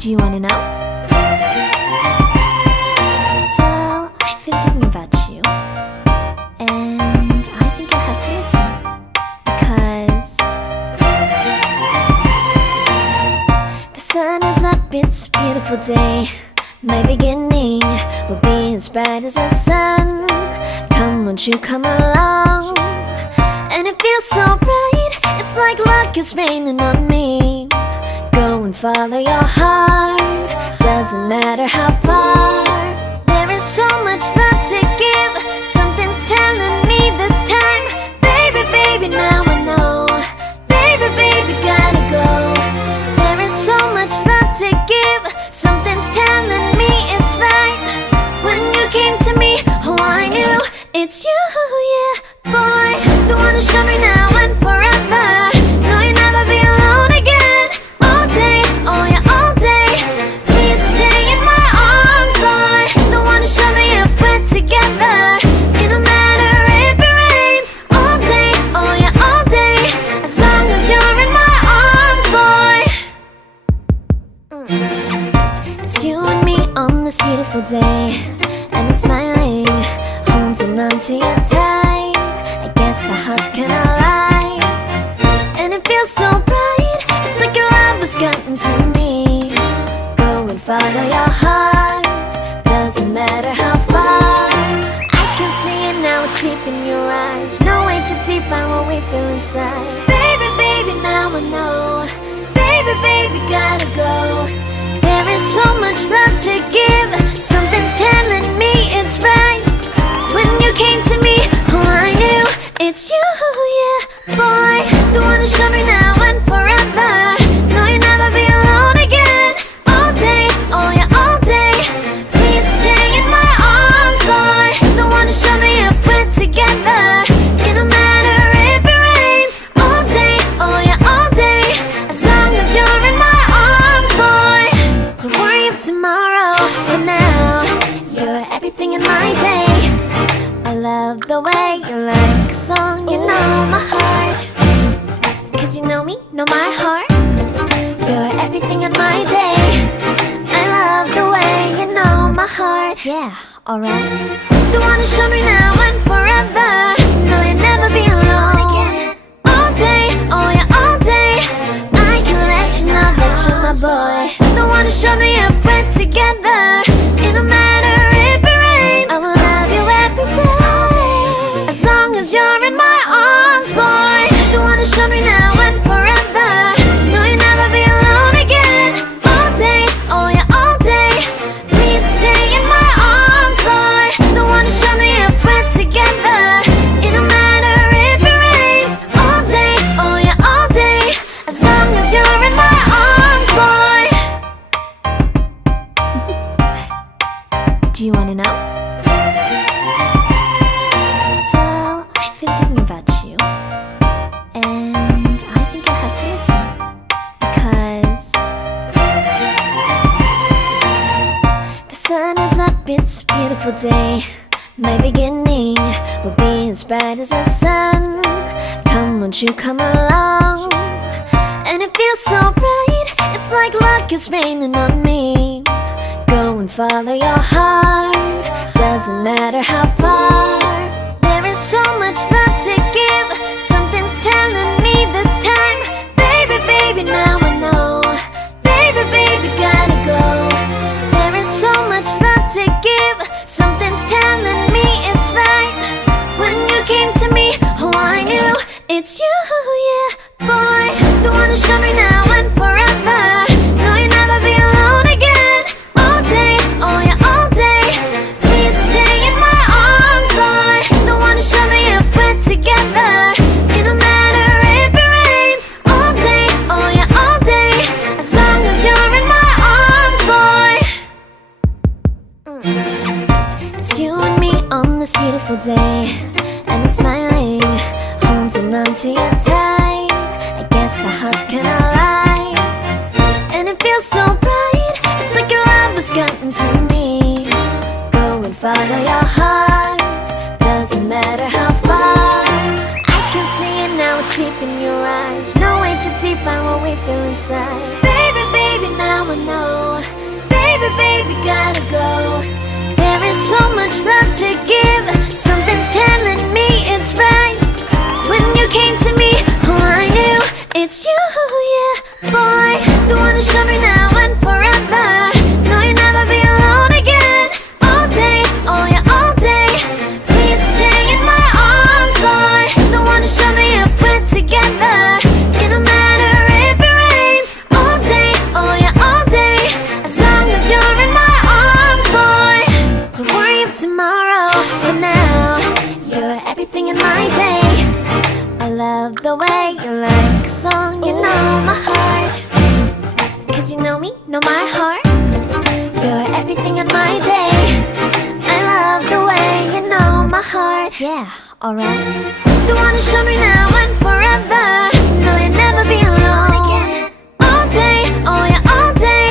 Do you wanna know? Well, I've been thinking about you, and I think you'll have to listen, because the sun is up, it's a beautiful day. My beginning will be as bright as the sun. Come, won't you come along? And it feels so bright, it's like luck is raining on me. Go and follow your heart, doesn't matter how far. There is so much love to give, something's telling me this time. Baby, baby, now I know. Baby, baby, gotta go. There is so much love to give, something's telling me it's right. When you came to me, oh I knew it's you, yeah, boy. The one who showed me now and forever. No, you'll never be alone again. All day, oh yeah, all day. Please stay in my arms, boy. The one who showed me if we're together. It don't matter if it rains. All day, oh yeah, all day. As long as you're in my arms, boy. It's you and me on this beautiful day, and we're smiling, holding on to you tight. I guess our hearts cannot lie, and it feels so bright, it's like your love has gotten to me. Go and follow your heart, doesn't matter how far. I can see it now, it's deep in your eyes. No way to define what we feel inside. Baby, baby, now I know. Baby, baby, gotta go. There is so much love to give, something's telling me it's right. When you came to me, oh I knew it's you, yeah, boy. The one who showed me now and forever. No, you'll never be alone again. All day, oh yeah, all day. Please stay in my arms, boy. The one who showed me if we're together. It don't matter if it rains. All day, oh yeah, all day. As long as you're in my arms, boy. Don't worry of tomorrow, for now you're everything in my day. I love the way you like a song, you know my heart. Cause you know me, know my heart. You're everything in my day. I love the way you know my heart. Yeah, alright. The one who showed me now and forever. No, you'll never be alone again. All day, oh yeah, all day. I can let you know that you're my boy. The one who showed me if we're together. It don't matter if it rains. I will love you every day. As long as you're in my arms, boy. The one who showed me now and forever. No, you'll never be alone again. All day, oh yeah, all day. Please stay in my arms, boy. The one who showed me if we're together. It don't matter if it rains. All day, oh yeah, all day. As long as you're in my arms, boy. Do you wanna know? Been thinking about you, and I think you'll have to listen, because the sun is up, it's a beautiful day. My beginning will be as bright as the sun. Come, won't you come along? And it feels so bright, it's like luck is raining on me. Go and follow your heart, doesn't matter how far. There is so much love to give, something's telling me this time. Baby, baby, now I know. Baby, baby, gotta go. There is so much love to give, something's telling me it's right. When you came to me, oh I knew it's you, yeah, boy. The one who showed me now and forever. No, you'll never be alone again. All day, oh yeah, all day. Please stay in my arms, boy. The one who showed me if we're together. It don't matter if it rains. All day, oh yeah, all day. As long as you're in my arms, boy. It's you and me on this beautiful day, and we're smiling, holding on to you tight. I guess our hearts cannot lie, and it feels so bright, it's like your love has gotten to me. Go and follow your heart, doesn't matter how far. I can see it now, it's deep in your eyes. No way to define what we feel inside. Baby, baby, now I know. so much love to give. Something's telling me it's right. When you came to me, oh, I knew it's you, yeah, boy. The one who showed me now and forever. No, you'll never be alone again. All day, oh yeah, all day. Please stay in my arms, boy. The one who showed me if we're together. It don't matter if it rains. All day, oh yeah, all day. As long as you're in my arms, boy. Don't worry of tomorrow. For now, you're everything in my day. I love the way you like a song. You know my heart, 'cause you know me, know my heart. You're everything in my day. I love the way you know my heart. Yeah, alright. The one who showed me now and forever. No, you'll never be alone again. All day, oh yeah, all day.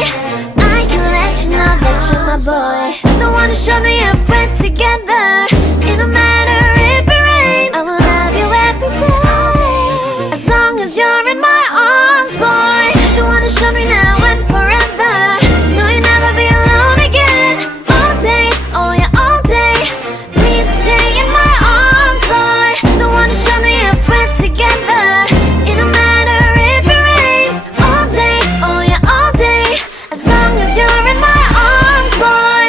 I can let you know that you're my boy. The one who showed me if we're together. It don't matter if it rains. I will love you every day. As long as you're in my arms, boy. The one who showed me now and forever. No, you'll never be alone again. All day, oh yeah, all day. Please stay in my arms, boy. The one who showed me if we're together. It don't matter if it rains. All day, oh yeah, all day. As long as you're in my arms, boy.